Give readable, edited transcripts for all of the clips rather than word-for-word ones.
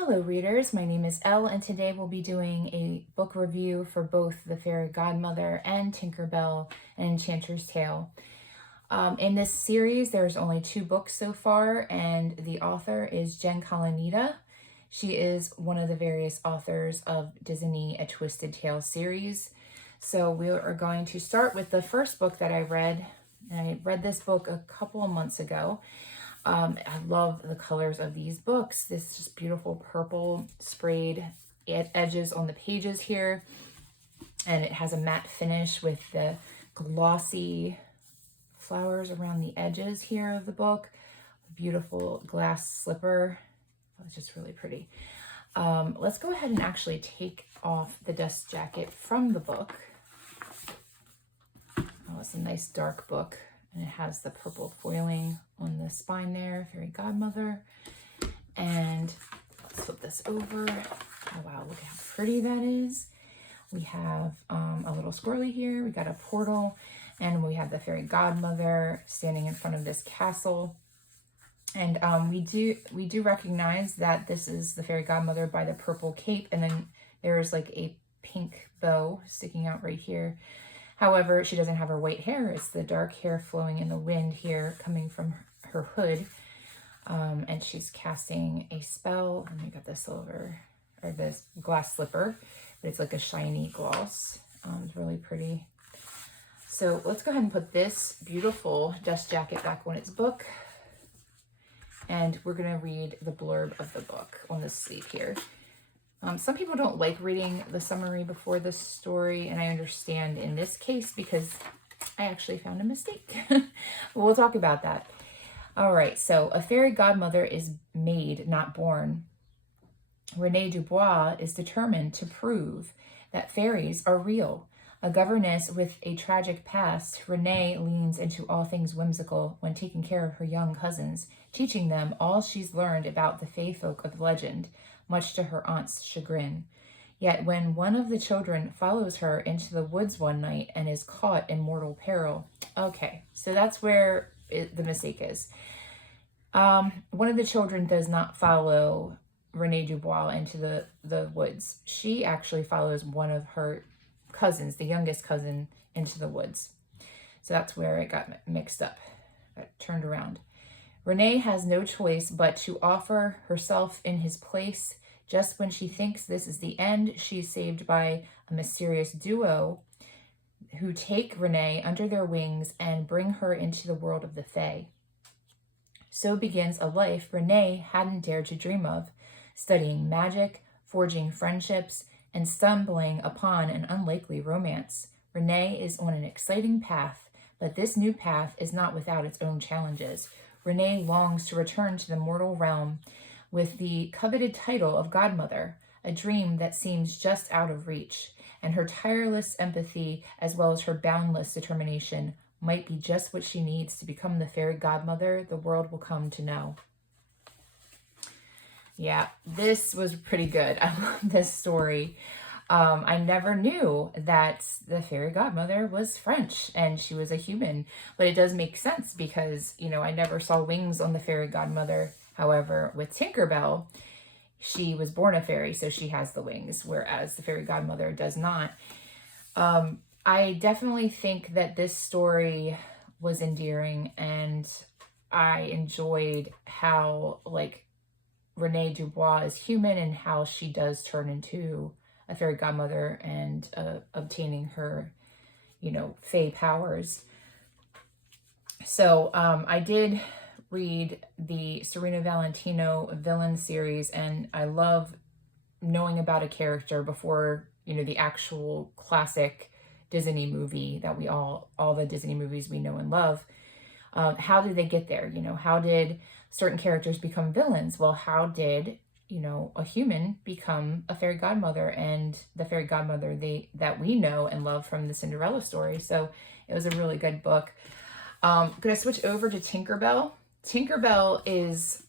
Hello readers, my name is Elle and today we'll be doing a book review for both The Fairy Godmother and Tinkerbell and Enchanter's Tale. In this series there's only 2 books so far and the author is Jen Kalanita. She is one of the various authors of Disney A Twisted Tale series. So we are going to start with the first book that I read. And I read this book a couple of months ago. I love the colors of these books. This just beautiful purple sprayed edges on the pages here. And it has a matte finish with the glossy flowers around the edges here of the book. Beautiful glass slipper. It's just really pretty. Let's go ahead and actually take off the dust jacket from the book. Oh, it's a nice dark book. And it has the purple foiling on the spine there, Fairy Godmother. And let's flip this over. Oh wow, look how pretty that is. We have a little squirrely here. We got a portal, and we have the Fairy Godmother standing in front of this castle. And we do recognize that this is the Fairy Godmother by the purple cape, and then there's like a pink bow sticking out right here. However, she doesn't have her white hair. It's the dark hair flowing in the wind here coming from her hood. And she's casting a spell. And we got the silver, or this glass slipper, but it's like a shiny gloss. It's really pretty. So let's go ahead and put this beautiful dust jacket back on its book. And we're going to read the blurb of the book on the sleeve here. Some people don't like reading the summary before the story, and I understand in this case because I actually found a mistake. We'll talk about that. All right, so a fairy godmother is made, not born. Renee Dubois is determined to prove that fairies are real. A governess with a tragic past, Renee leans into all things whimsical when taking care of her young cousins, teaching them all she's learned about the fae folk of legend, much to her aunt's chagrin. Yet when one of the children follows her into the woods one night and is caught in mortal peril. Okay, so that's where the mistake is. One of the children does not follow Renee Dubois into the woods. She actually follows one of her cousins, the youngest cousin, into the woods. So that's where it got mixed up, got turned around. Renee has no choice but to offer herself in his place. Just when she thinks this is the end, she's saved by a mysterious duo who take Renee under their wings and bring her into the world of the fae. So begins a life Renee hadn't dared to dream of, studying magic, forging friendships, and stumbling upon an unlikely romance. Renee is on an exciting path, but this new path is not without its own challenges. Renee longs to return to the mortal realm with the coveted title of Godmother, a dream that seems just out of reach, and her tireless empathy as well as her boundless determination might be just what she needs to become the fairy godmother the world will come to know. Yeah, this was pretty good. I love this story. I never knew that the fairy godmother was French and she was a human, but it does make sense because, you know, I never saw wings on the fairy godmother. However, with Tinkerbell, she was born a fairy, so she has the wings, whereas the fairy godmother does not. I definitely think that this story was endearing, and I enjoyed how, like, Renee Dubois is human and how she does turn into a fairy godmother and obtaining her, you know, fae powers. So I did read the Serena Valentino villain series, and I love knowing about a character before, you know, the actual classic Disney movie that we all the Disney movies we know and love. How did they get there? You know, how did certain characters become villains? Well, how did, you know, a human become a fairy godmother and the fairy godmother that we know and love from the Cinderella story? So it was a really good book. I'm going to switch over to Tinkerbell. Tinkerbell is,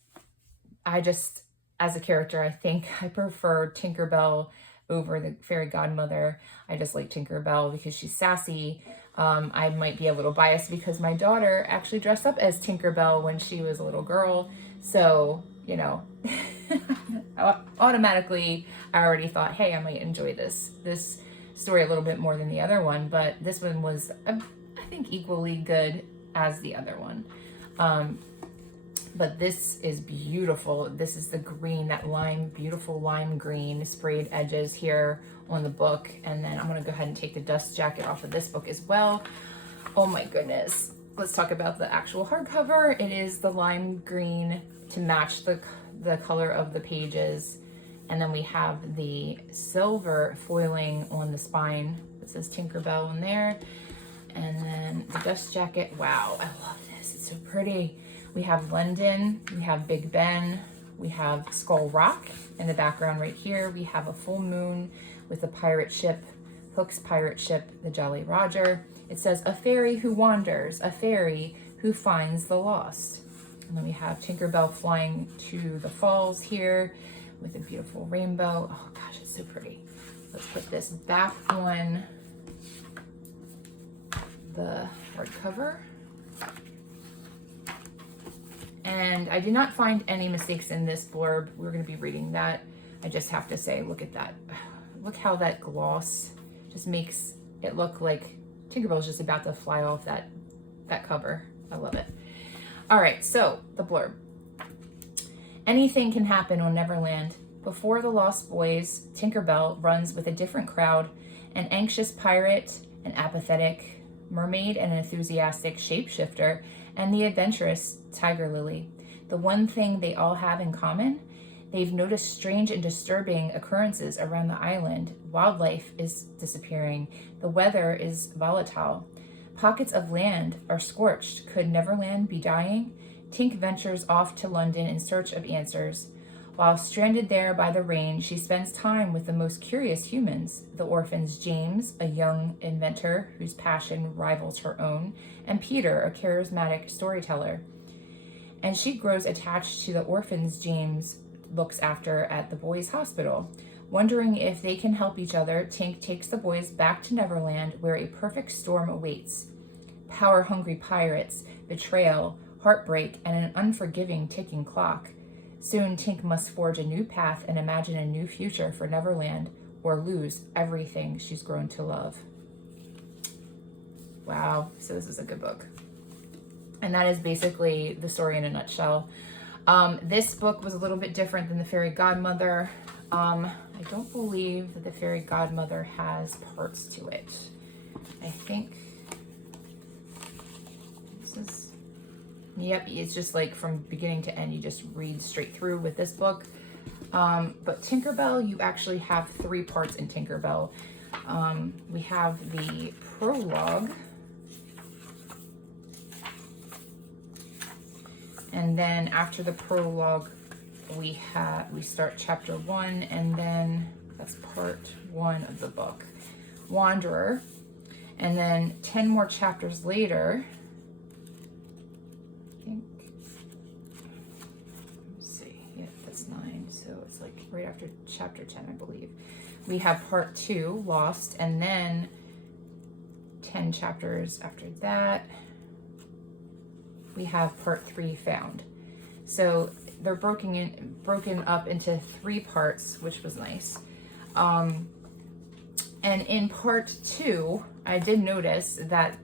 as a character, I think I prefer Tinkerbell over the fairy godmother. I just like Tinkerbell because she's sassy. I might be a little biased because my daughter actually dressed up as Tinkerbell when she was a little girl. So, you know, automatically, I already thought, hey, I might enjoy this story a little bit more than the other one, but this one was, I think, equally good as the other one. But this is beautiful. This is the green, that beautiful lime green sprayed edges here on the book. And then I'm gonna go ahead and take the dust jacket off of this book as well. Oh my goodness. Let's talk about the actual hardcover. It is the lime green to match the color of the pages. And then we have the silver foiling on the spine. It says Tinkerbell in there. And then the dust jacket. Wow, I love this. It's so pretty. We have London, we have Big Ben, we have Skull Rock in the background right here. We have a full moon with a pirate ship, Hook's pirate ship, the Jolly Roger. It says, a fairy who wanders, a fairy who finds the lost. And then we have Tinkerbell flying to the falls here with a beautiful rainbow. Oh gosh, it's so pretty. Let's put this back on the hardcover. And I did not find any mistakes in this blurb. We're going to be reading that. I just have to say, look at that. Look how that gloss just makes it look like Tinkerbell's just about to fly off that cover. I love it. All right, so the blurb. Anything can happen on Neverland. Before the Lost Boys, Tinkerbell runs with a different crowd, an anxious pirate, an apathetic mermaid, and an enthusiastic shapeshifter, and the adventurous Tiger Lily. The one thing they all have in common, they've noticed strange and disturbing occurrences around the island. Wildlife is disappearing. The weather is volatile. Pockets of land are scorched. Could Neverland be dying? Tink ventures off to London in search of answers. While stranded there by the rain, she spends time with the most curious humans, the orphans James, a young inventor whose passion rivals her own, and Peter, a charismatic storyteller. And she grows attached to the orphans James looks after at the boys' hospital. Wondering if they can help each other, Tink takes the boys back to Neverland, where a perfect storm awaits. Power-hungry pirates, betrayal, heartbreak, and an unforgiving ticking clock. Soon, Tink must forge a new path and imagine a new future for Neverland, or lose everything she's grown to love. Wow, so this is a good book. And that is basically the story in a nutshell. This book was a little bit different than the Fairy Godmother. I don't believe that the Fairy Godmother has parts to it. I think this is... Yep, it's just like from beginning to end, you just read straight through with this book. But Tinkerbell, you actually have 3 parts in Tinkerbell. We have the prologue. And then after the prologue, we start chapter 1, and then that's part 1 of the book, Wanderer. And then 10 more chapters later, that's 9, so it's like right after chapter 10, I believe. We have part 2, Lost, and then 10 chapters after that, we have part 3, Found. So they're broken up into 3 parts, which was nice. And in part 2, I did notice that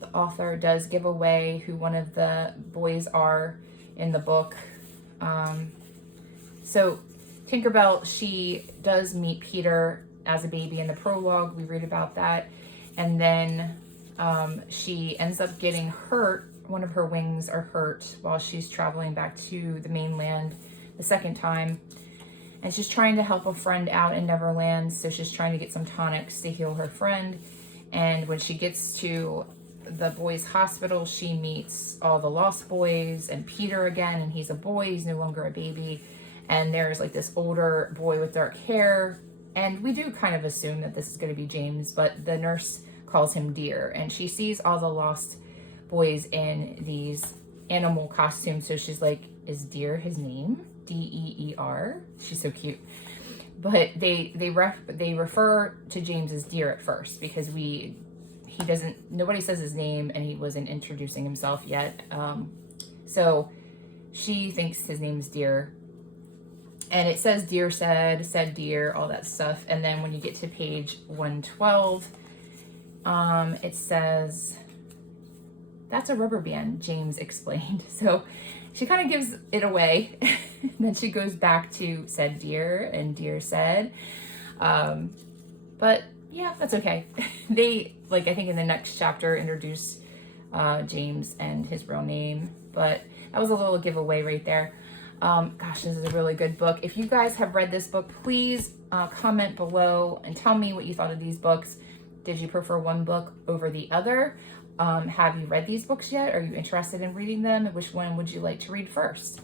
the author does give away who one of the boys are in the book. So Tinkerbell, she does meet Peter as a baby in the prologue. We read about that. And then she ends up getting hurt. One of her wings are hurt while she's traveling back to the mainland the second time. And she's trying to help a friend out in Neverland. So she's trying to get some tonics to heal her friend. And when she gets to the boys' hospital, she meets all the Lost Boys and Peter again. And he's a boy, he's no longer a baby. And there's like this older boy with dark hair. And we do kind of assume that this is going to be James, but the nurse calls him Deer. And she sees all the Lost Boys in these animal costumes. So she's like, is Deer his name? D-E-E-R? She's so cute. But they refer to James as Deer at first because nobody says his name and he wasn't introducing himself yet. So she thinks his name's Deer. And it says dear said dear, all that stuff. And then when you get to page 112, it says, that's a rubber band, James explained. So she kind of gives it away. And then she goes back to said dear and dear said. But yeah, that's okay. They, like, I think in the next chapter introduce James and his real name, but that was a little giveaway right there. Gosh, this is a really good book. If you guys have read this book, please comment below and tell me what you thought of these books. Did you prefer one book over the other? Have you read these books yet? Are you interested in reading them? Which one would you like to read first?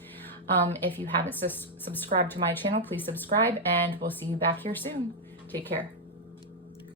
If you haven't subscribed to my channel, please subscribe, and we'll see you back here soon. Take care.